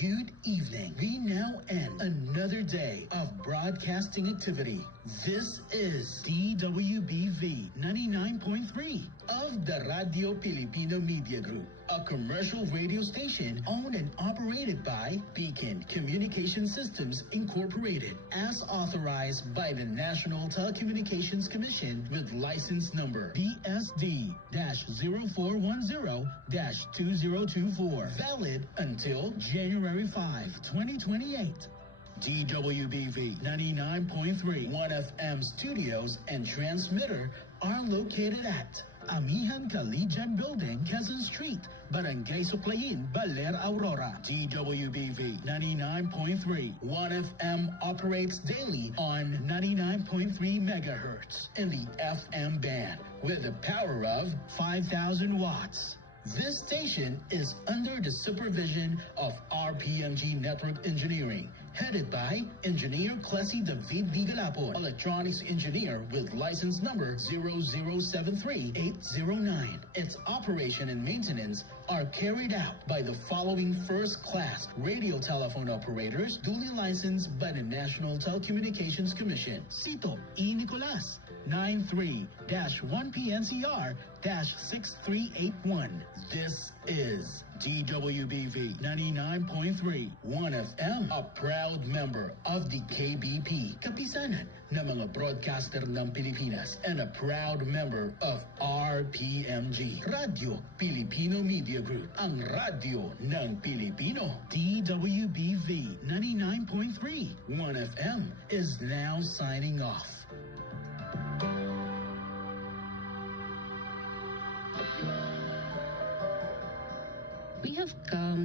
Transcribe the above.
good evening. We now end another day of broadcasting activity. This is DWBV 99.3 of the Radio Filipino Media Group, a commercial radio station owned and operated by Beacon Communication Systems Incorporated, as authorized by the National Telecommunications Commission with license number BSD-0410-2024, valid until January 5, 2028. DWBV 99.3 1FM studios and transmitter are located at Amihan Kalijan Building, Quezon Street, Barangay Suklayin, Baler, Aurora. DWBV 99.3 1FM operates daily on 99.3 megahertz in the FM band with a power of 5,000 watts. This station is under the supervision of RPMG Network Engineering, headed by Engineer Clessy David D. Galapon, Electronics Engineer with license number 0073809. Its operation and maintenance are carried out by the following first-class radio telephone operators duly licensed by the National Telecommunications Commission. Cito E. Nicolas, 93-1PNCR-6381. This is DWBV 99.3 1FM, a proud member of the KBP, Kapisanan ng mga broadcaster ng Pilipinas, and a proud member of RPMG, Radio Filipino Media Group, ang radyo ng Pilipino. DWBV 99.3 1FM is now signing off. We have come